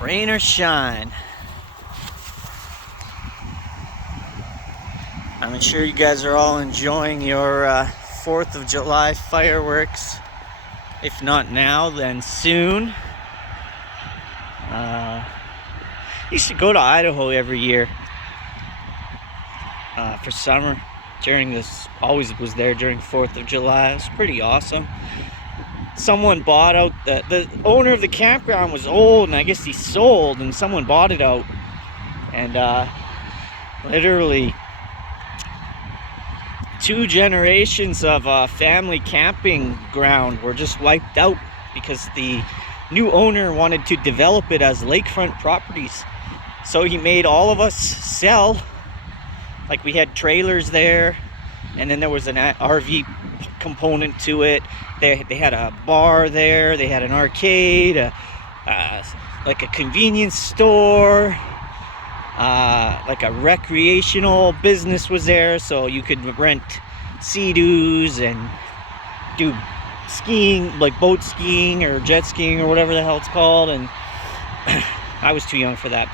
Rain or shine. I'm sure you guys are all enjoying your 4th of July fireworks. If not now, then soon. Used to go to Idaho every year for summer. Always was there during 4th of July. It was pretty awesome. Someone bought out, the owner of the campground was old, and I guess he sold, and someone bought it out. And literally 2 generations of family camping ground were just wiped out because the new owner wanted to develop it as lakefront properties. So he made all of us sell. Like, we had trailers there, and then there was an RV component to it. They had a bar there, they had an arcade, like a convenience store, like a recreational business was there, so you could rent Sea-Doos and do skiing, like boat skiing or jet skiing or whatever the hell it's called. And I was too young for that,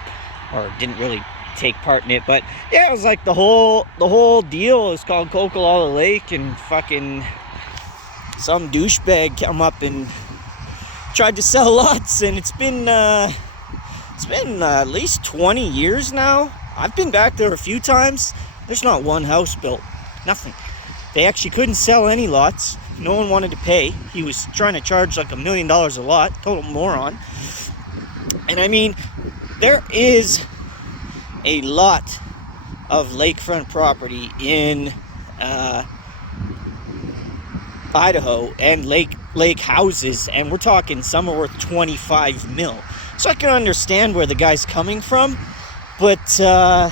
or didn't really take part in it, but yeah, it was like the whole deal is called Coquilala Lake, and fucking some douchebag come up and tried to sell lots, and it's been at least 20 years now. I've been back there a few times. There's not one house built, nothing. They actually couldn't sell any lots. No one wanted to pay. He was trying to charge like $1 million a lot. Total moron. And I mean, there is a lot of lakefront property in Idaho, and lake houses, and we're talking some are worth 25 mil. So I can understand where the guy's coming from, but I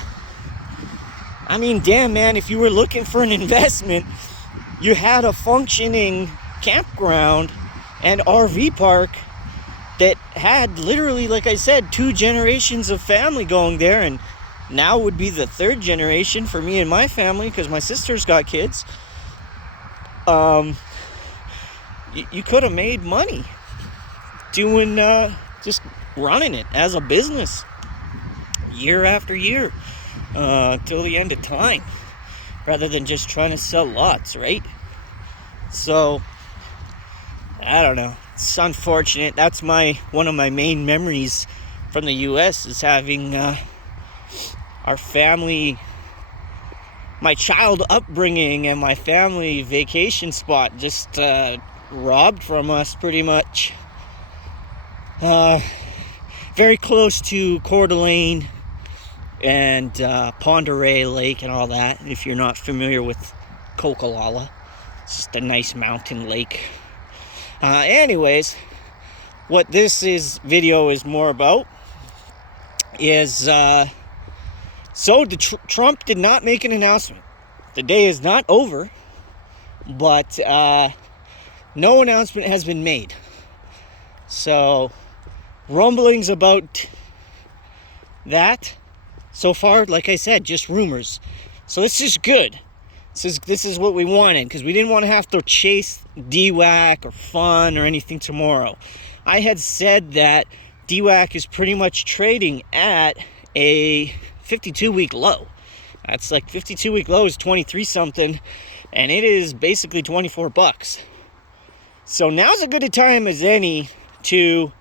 mean, damn, man, if you were looking for an investment, you had a functioning campground and RV park that had literally, like I said, 2 generations of family going there, and now would be the 3rd generation for me and my family because my sister's got kids. You could have made money doing just running it as a business year after year till the end of time, rather than just trying to sell lots, right? So I don't know, it's unfortunate. That's one of my main memories from the US is having our family, my child upbringing and my family vacation spot just robbed from us, pretty much. Very close to Coeur d'Alene and Pend Oreille Lake and all that. If you're not familiar with Coquilala, it's just a nice mountain lake. Anyways, what this video is more about is Trump did not make an announcement. The day is not over, but no announcement has been made. So rumblings about that so far, like I said, just rumors. So this is good. This is what we wanted, because we didn't want to have to chase dwac or phun or anything tomorrow. I had said that dwac is pretty much trading at a 52-week low. That's like 52-week low is 23 something, and it is basically $24. So now's as good a time as any to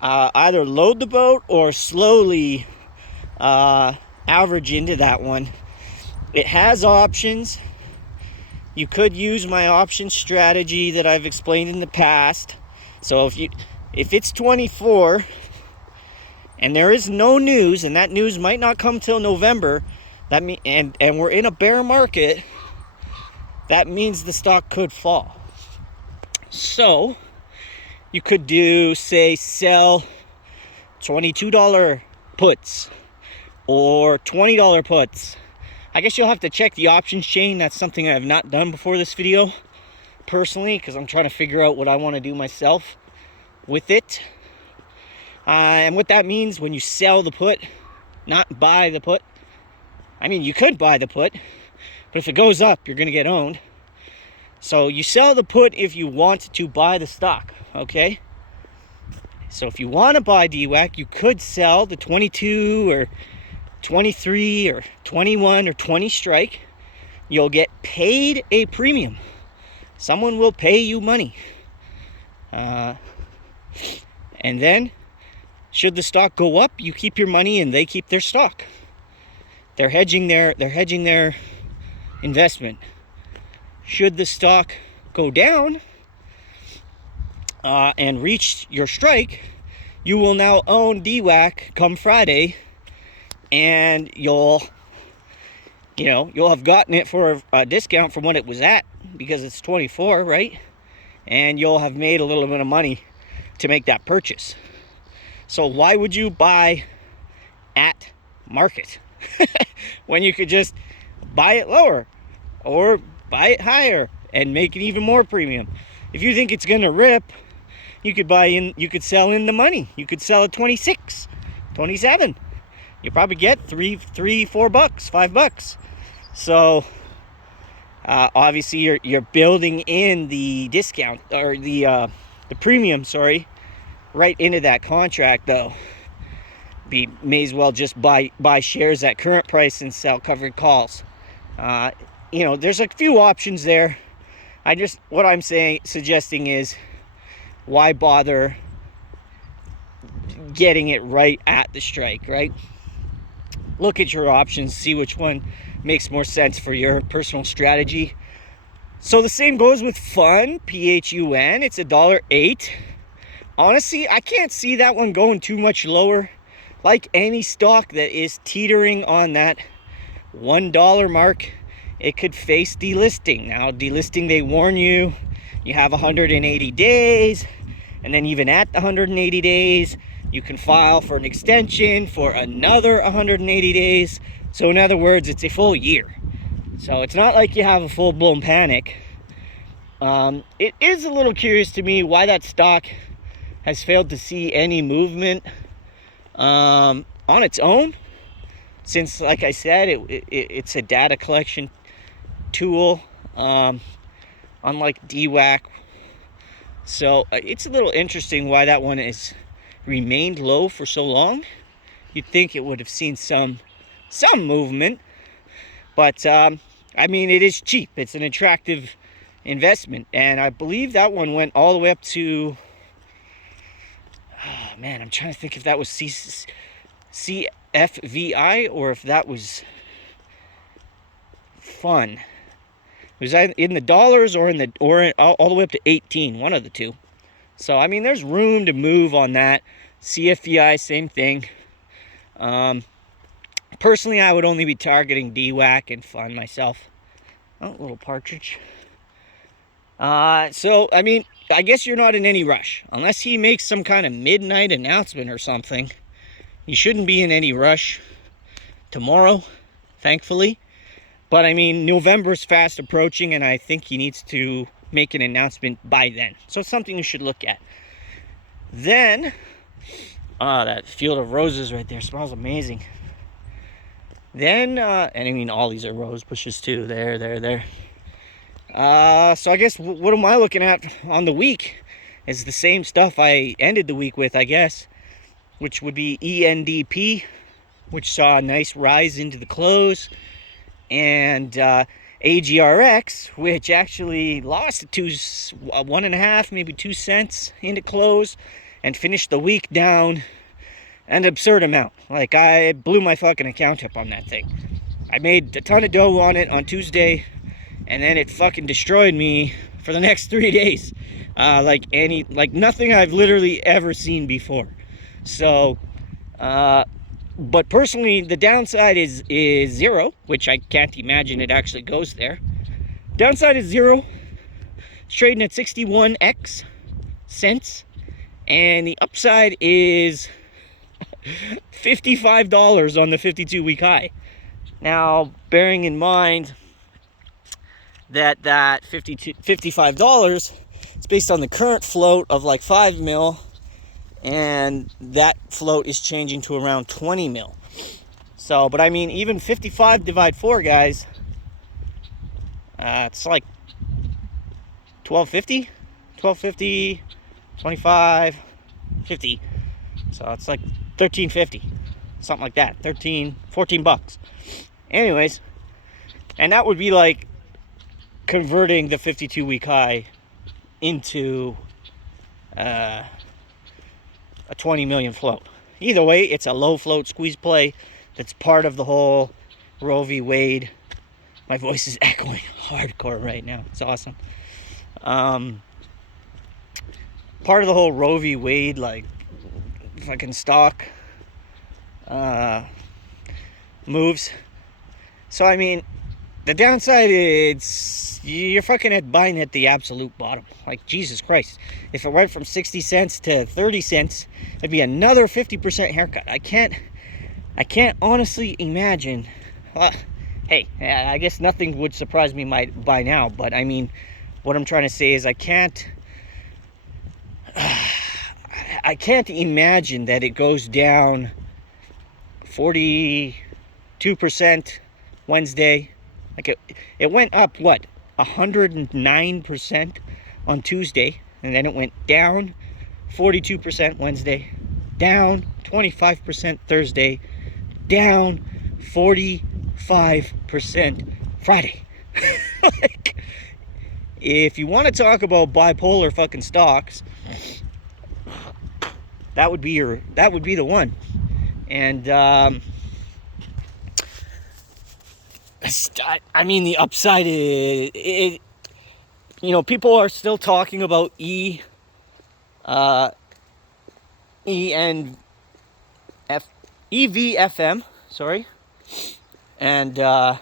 either load the boat or slowly average into that one. It has options. You could use my option strategy that I've explained in the past. So if it's 24 and there is no news, and that news might not come till November, and we're in a bear market, that means the stock could fall. So you could do, say, sell $22 puts or $20 puts. I guess you'll have to check the options chain. That's something I have not done before this video personally, because I'm trying to figure out what I want to do myself with it. And what that means when you sell the put, not buy the put. I mean, you could buy the put, but if it goes up, you're going to get owned. So you sell the put if you want to buy the stock, okay? So if you want to buy dwac, you could sell the 22 or 23 or 21 or 20 strike. You'll get paid a premium. Someone will pay you money. And then, should the stock go up, you keep your money and they keep their stock. They're hedging their investment. Should the stock go down and reach your strike, you will now own dwac come Friday, and you'll have gotten it for a discount from what it was at, because it's 24, right? And you'll have made a little bit of money to make that purchase. So why would you buy at market when you could just buy it lower or buy it higher and make it even more premium? If you think it's gonna rip, you could you could sell in the money. You could sell at 26, 27. You probably get $3, $4, $5. So obviously you're building in the discount, or the premium, sorry, right into that contract, though. May as well just buy shares at current price and sell covered calls. There's a few options there. What I'm suggesting is, why bother getting it right at the strike, right? Look at your options, see which one makes more sense for your personal strategy. So the same goes with phun, phun. It's $1.08. Honestly, I can't see that one going too much lower. Like any stock that is teetering on that $1 mark, it could face delisting. Now, delisting, they warn you, you have 180 days, and then even at the 180 days, you can file for an extension for another 180 days. So in other words, it's a full year. So it's not like you have a full-blown panic. It is a little curious to me why that stock has failed to see any movement on its own, since, like I said, it's a data collection tool, unlike dwac. So it's a little interesting why that one has remained low for so long. You'd think it would have seen some movement, but it is cheap. It's an attractive investment, and I believe that one went all the way up to, I'm trying to think if that was CFVI or if that was phun. It was in the dollars or all the way up to 18, one of the two. So there's room to move on that. CFVI, same thing. Personally, I would only be targeting dwac and phun myself. Oh, little partridge. I guess you're not in any rush. Unless he makes some kind of midnight announcement or something, you shouldn't be in any rush tomorrow, thankfully. But November's fast approaching, and I think he needs to make an announcement by then. So it's something you should look at. Then, that field of roses right there smells amazing. Then, all these are rose bushes too. There. So I guess what am I looking at on the week is the same stuff I ended the week with, I guess, which would be endp, which saw a nice rise into the close, and agrx, which actually lost 1.5, maybe 2 cents into close, and finished the week down an absurd amount. Like, I blew my fucking account up on that thing. I made a ton of dough on it on Tuesday, and then it fucking destroyed me for the next 3 days. Like nothing I've literally ever seen before. So, but personally, the downside is 0, which I can't imagine it actually goes there. Downside is 0. It's trading at 61x cents, and the upside is $55 on the 52-week high. Now, bearing in mind that $55 is based on the current float of like 5 mil, and that float is changing to around 20 mil. So, but even 55 divide 4, guys, it's like 1250, 25, 50. So it's like $13.50, something like that. 14 bucks. Anyways, and that would be like converting the 52-week high into a 20 million float. Either way, it's a low float squeeze play that's part of the whole Roe v. Wade. My voice is echoing hardcore right now. It's awesome. Part of the whole Roe v. Wade, like, fucking stock moves. So, I mean, the downside is you're fucking buying at the absolute bottom. Like, Jesus Christ. If it went from 60 cents to 30 cents, it'd be another 50% haircut. I can't honestly imagine. Hey, I guess nothing would surprise me by now, but I mean, what I'm trying to say is I can't imagine that it goes down 42% Wednesday. Like it went up, what, 109% on Tuesday, and then it went down 42% Wednesday, down 25% Thursday, down 45% Friday. Like, if you want to talk about bipolar fucking stocks, that would be the one. And I mean, the upside is, you know, people are still talking about evfm, sorry. And I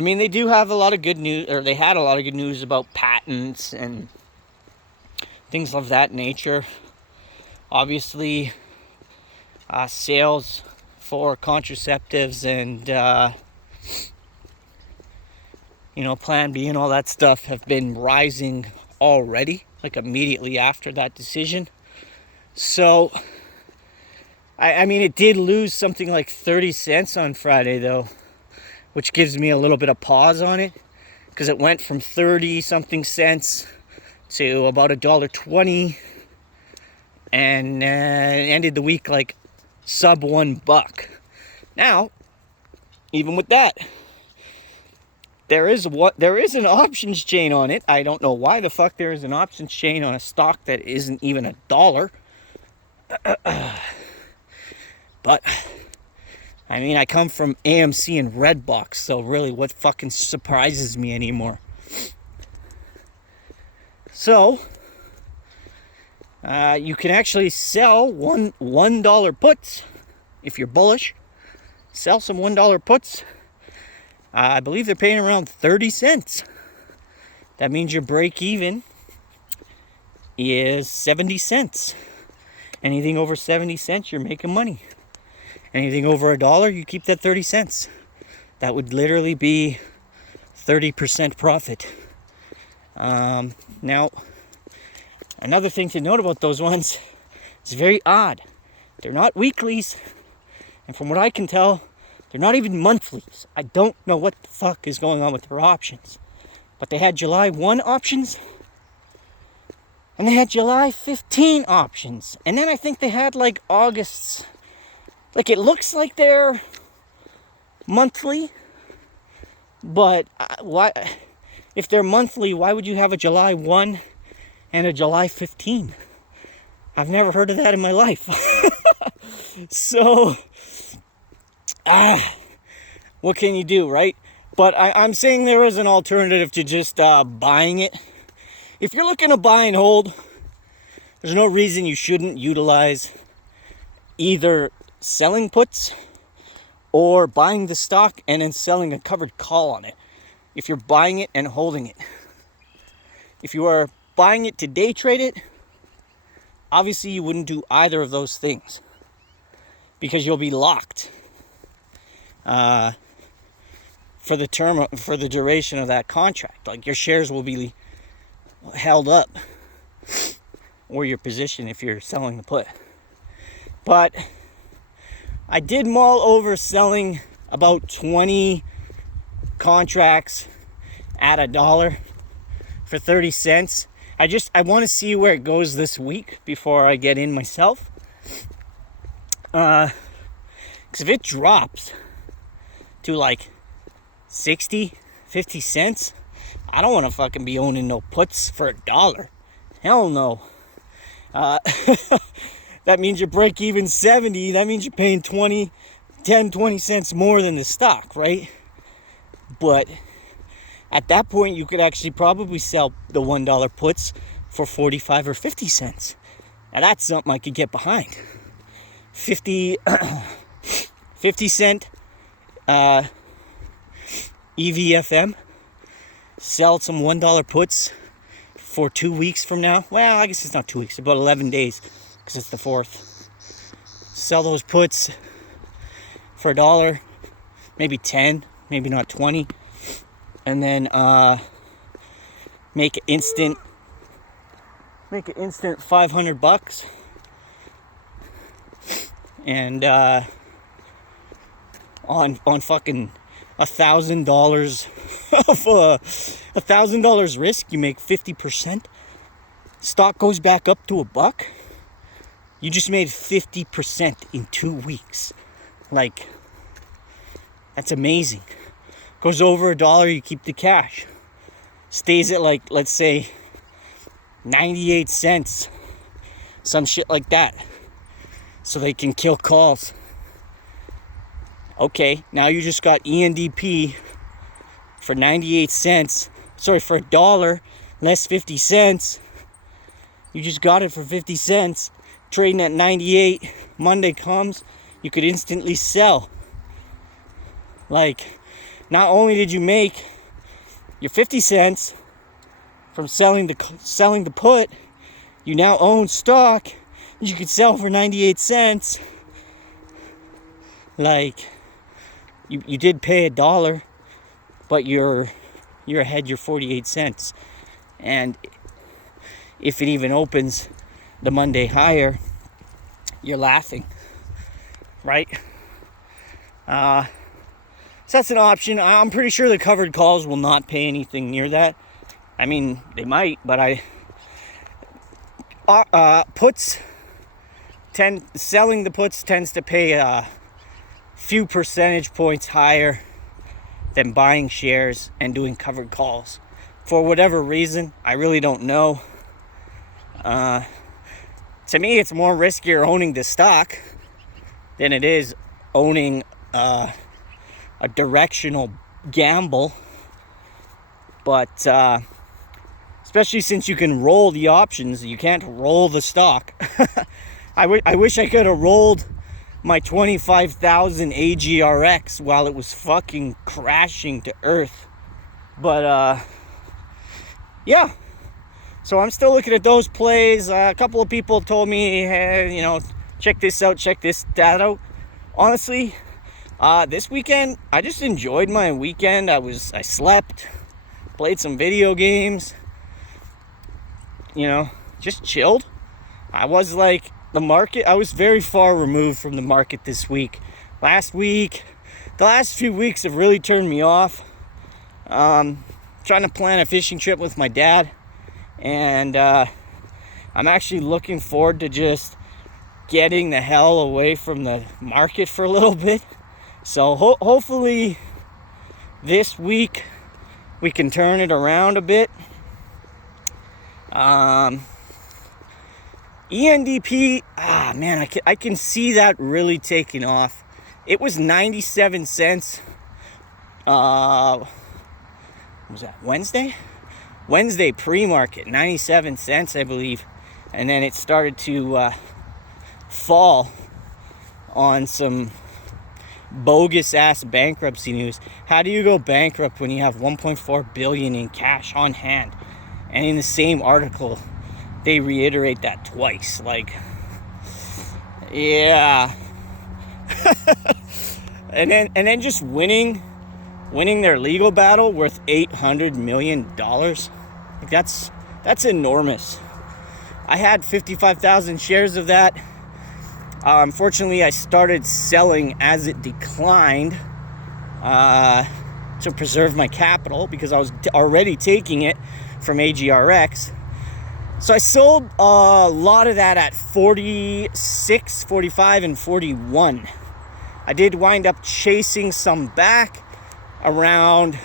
mean, they do have a lot of good news, or they had a lot of good news about patents and things of that nature. Obviously, sales for contraceptives and you know, Plan B and all that stuff have been rising already, like immediately after that decision. So, I mean, it did lose something like 30 cents on Friday, though, which gives me a little bit of pause on it, because it went from 30-something cents to about $1.20, and ended the week like sub $1. Now, even with that, there is an options chain on it. I don't know why the fuck there is an options chain on a stock that isn't even $1. But I mean, I come from AMC and Redbox, so really, what fucking surprises me anymore? So you can actually sell $1 puts if you're bullish. Sell some $1 puts. I believe they're paying around 30 cents. That means your break even is 70 cents. Anything over 70 cents, you're making money. Anything over $1, you keep that 30 cents. That would literally be 30% profit. Now, another thing to note about those ones, it's very odd. They're not weeklies, and from what I can tell, they're not even monthlies. I don't know what the fuck is going on with their options. But they had July 1 options, and they had July 15 options. And then I think they had like August's. Like, it looks like they're monthly, but why? If they're monthly, why would you have a July 1 and a July 15? I've never heard of that in my life. So, what can you do, right? But I'm saying there is an alternative to just buying it. If you're looking to buy and hold, there's no reason you shouldn't utilize either selling puts or buying the stock and then selling a covered call on it. If you're buying it and holding it. If you are buying it to day trade it, obviously you wouldn't do either of those things, because you'll be locked for the duration of that contract. Like, your shares will be held up, or your position if you're selling the put. But I did mull over selling about 20 contracts at $1 for 30 cents. I want to see where it goes this week before I get in myself. Because if it drops to like 60, 50 cents, I don't want to fucking be owning no puts for $1. Hell no. That means you break even 70. That means you're paying 20 cents more than the stock, right? But at that point, you could actually probably sell the $1 puts for 45 or 50 cents. Now that's something I could get behind. 50 cent evfm, sell some $1 puts for 2 weeks from now. Well, I guess it's not 2 weeks, about 11 days, because it's the 4th. Sell those puts for $1, maybe 10, maybe not 20, and then make it instant $500, and on fucking $1,000 of $1,000 risk, you make 50%. Stock goes back up to $1. You just made 50% in 2 weeks. Like, that's amazing. Goes over $1, you keep the cash. Stays at, like, let's say 98 cents, some shit like that, so they can kill calls. Okay, now you just got endp for 98 cents. Sorry, for $1 less 50 cents. You just got it for 50 cents, trading at 98. Monday comes, you could instantly sell. Like, not only did you make your 50 cents from selling the put, you now own stock you could sell for 98 cents. Like, you did pay $1, but you're ahead your 48 cents. And if it even opens the Monday higher, you're laughing, right? So that's an option. I'm pretty sure the covered calls will not pay anything near that. I mean, they might, but puts selling the puts tends to pay a few percentage points higher than buying shares and doing covered calls. For whatever reason, I really don't know. To me, it's more riskier owning the stock than it is owning a directional gamble. But especially since you can roll the options, you can't roll the stock. I wish I could have rolled my 25,000 agrx while it was fucking crashing to earth. But yeah, so I'm still looking at those plays. A couple of people told me, hey, check this out, check that out. Honestly, this weekend I just enjoyed my weekend. I slept, played some video games, just chilled. I was like, the market, I was very far removed from the market this week. The last few weeks have really turned me off. Trying to plan a fishing trip with my dad, and I'm actually looking forward to just getting the hell away from the market for a little bit. So hopefully this week we can turn it around a bit. endp, man, I can see that really taking off. It was 97 cents. Was that Wednesday pre-market, 97 cents, I believe. And then it started to fall on some bogus ass bankruptcy news. How do you go bankrupt when you have 1.4 billion in cash on hand? And in the same article, they reiterate that twice. Like, yeah. and then just winning their legal battle worth $800 million. Like, that's enormous. I had 55,000 shares of that. Unfortunately, I started selling as it declined to preserve my capital, because I was already taking it from agrx. So I sold a lot of that at 46, 45, and 41. I did wind up chasing some back around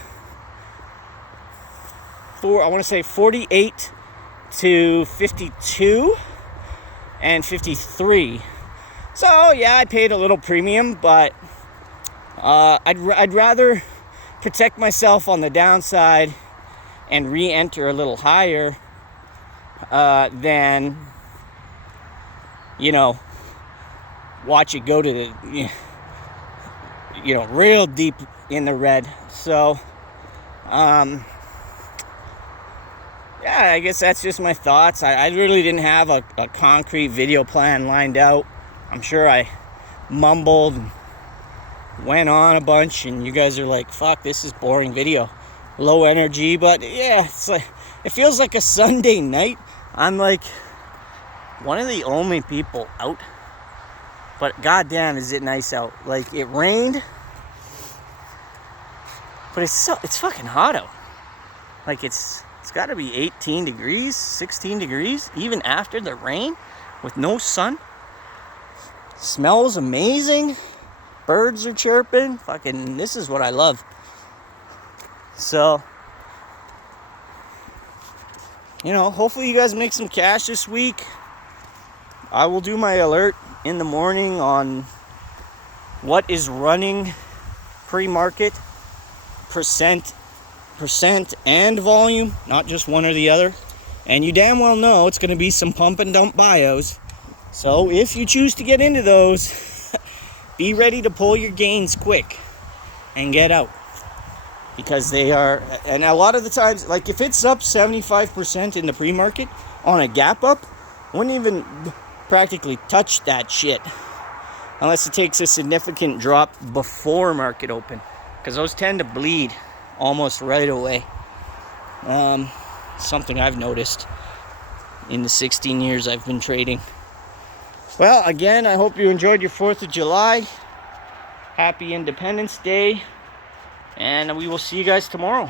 I want to say 48 to 52 and 53. So yeah, I paid a little premium, but I'd rather protect myself on the downside and re-enter a little higher than, you know, watch it go to the, you know, real deep in the red. So yeah, I guess that's just my thoughts. I really didn't have a concrete video plan lined out. I'm sure I mumbled and went on a bunch, and you guys are like, fuck, this is boring video. Low energy, but yeah, it's like, it feels like a Sunday night. I'm like one of the only people out, but goddamn is it nice out. Like, it rained, but it's fucking hot out. Like, it's got to be 18 degrees, 16 degrees, even after the rain, with no sun. Smells amazing. Birds are chirping. Fucking, this is what I love. So, you know, hopefully you guys make some cash this week. I will do my alert in the morning on what is running pre-market, percent and volume, not just one or the other. And you damn well know it's going to be some pump and dump bios. So if you choose to get into those, be ready to pull your gains quick and get out, because they are, and a lot of the times, like if it's up 75% in the pre-market on a gap up, I wouldn't even practically touch that shit unless it takes a significant drop before market open, because those tend to bleed almost right away. Something I've noticed in the 16 years I've been trading. Well, again, I hope you enjoyed your 4th of July. Happy Independence Day. And we will see you guys tomorrow.